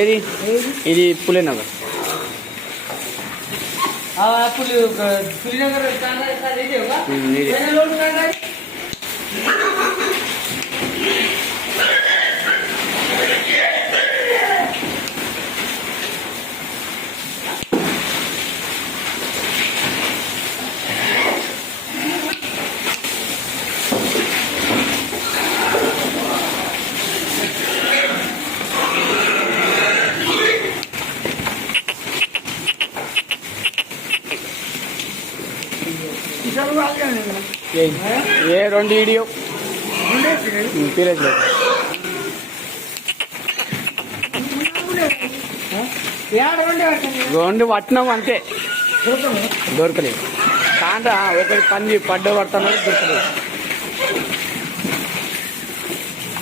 ఏది ఇది పులినగర్ పులినగర్ ఏ రెండు వీడియో పీరేజ్ రెండు పట్టినాం అంతే దొరకలేదు కాంట ఒకటి పని పడ్డ పడుతున్నాడు దొరకలేదు.